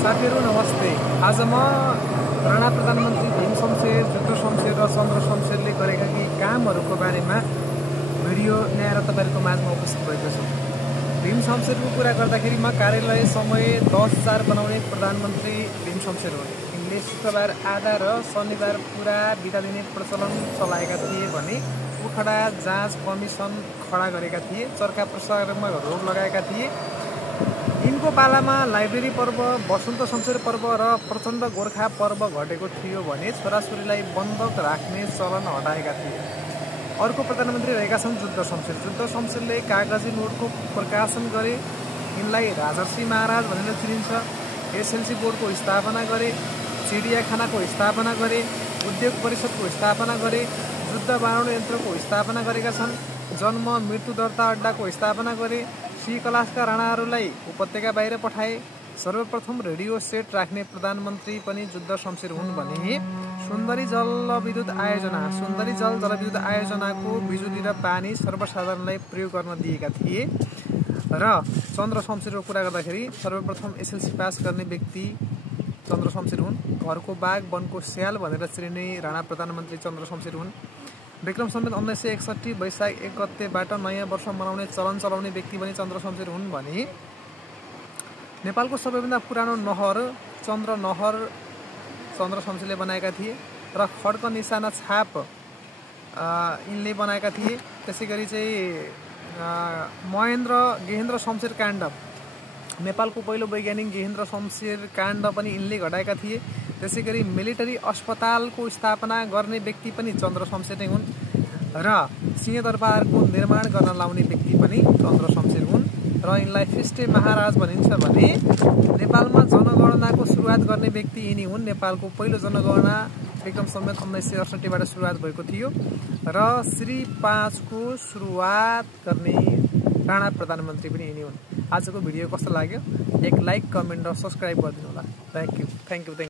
साथीहरु नमस्ते। आज म राणा प्रधानमन्त्री भीम शमशेर, जुद्ध शमशेर र चन्द्र शमशेरले गरेका केही कामहरुको बारेमा भिडियो ल्याएर तपाईहरुको माझमा उपस्थित भएको छु। भीम शमशेरको कुरा गर्दाखेरि म कार्यालय समय 10:04 बनाउने प्रधानमन्त्री भीम शमशेर हुन्। यिनले शुक्रबार आधा र शनिबार पूरा बिदा दिने प्रचलन चलाएका थिए भने उखडा जाँच कमिसन खडा गरेका थिए, चर्का प्रसारमा रोक लगाएका थिए। यिनको पालामा लाइब्रेरी पर्व, वसन्त शमशेर पर्व र प्रचण्ड गोर्खा पर्व घटेको थियो भने छोराछोरीलाई बन्धक राख्ने चलन हटाएका थिए। अर्को प्रधानमन्त्री रहेका छन् जुद्ध शमशेर। जुद्ध शमशेरले कागजी नोटको प्रकाशन गरे, यिनलाई राजर्षि महाराज भनेर चिनिन्छ। एसएलसी बोर्डको स्थापना गरे, चिडियाखानाको स्थापना गरे, उद्योग परिषदको स्थापना गरे, युद्ध बारुण यन्त्रको स्थापना गरेका छन्। जन्म मृत्यु दर्ता अड्डाको स्थापना गरे, सी क्लासका राणाहरूलाई उपत्यका बाहिर पठाए। सर्वप्रथम रेडियो सेट राख्ने प्रधानमन्त्री पनि जुद्ध शमशेर हुन् भने सुन्दरी जलविद्युत आयोजनाको बिजुली र पानी सर्वसाधारणलाई प्रयोग गर्न दिएका थिए। र चन्द्र शमशेरको कुरा गर्दाखेरि सर्वप्रथम एसएलसी पास गर्ने व्यक्ति चन्द्र शमशेर हुन्। घरको बाघ वनको स्याल भनेर चिनिने राणा प्रधानमन्त्री चन्द्र शमशेर हुन्। विक्रम सम्वत 1961 वैशाख 1 गतेबाट नयाँ वर्ष मनाउने चलन चलाउने व्यक्ति पनि चन्द्र शमशेर हुन् भने नेपालको सबैभन्दा पुरानो नहर चन्द्र नहर चन्द्र शमशेरले बनाएका थिए र खड्क निशाना छाप यिनले बनाएका थिए। त्यसैगरी चाहिँ गेहेन्द्र शमशेर काण्ड, नेपालको पहिलो वैज्ञानिक गेहेन्द्र शमशेर काण्ड पनि यिनले घटाएका थिए। त्यसैगरी मिलिटरी अस्पतालको स्थापना गर्ने व्यक्ति पनि चन्द्र शमशेर नै हुन् र सिंहदरबारको निर्माण गर्न लाउने व्यक्ति पनि चन्द्र शमशेर हुन् र यिनलाई फिस्टे महाराज भनिन्छ भने नेपालमा जनगणनाको सुरुवात गर्ने व्यक्ति यिनी हुन्। नेपालको पहिलो जनगणना विक्रम सम्वत 1968बाट सुरुवात भएको थियो र श्री 5 को सुरुवात गर्ने राणा प्रधानमन्त्री पनि यिनी हुन्। आजको भिडियो कस्तो लाग्यो? एक लाइक, कमेन्ट र सब्स्क्राइब गरिदिनु होला। Thank you.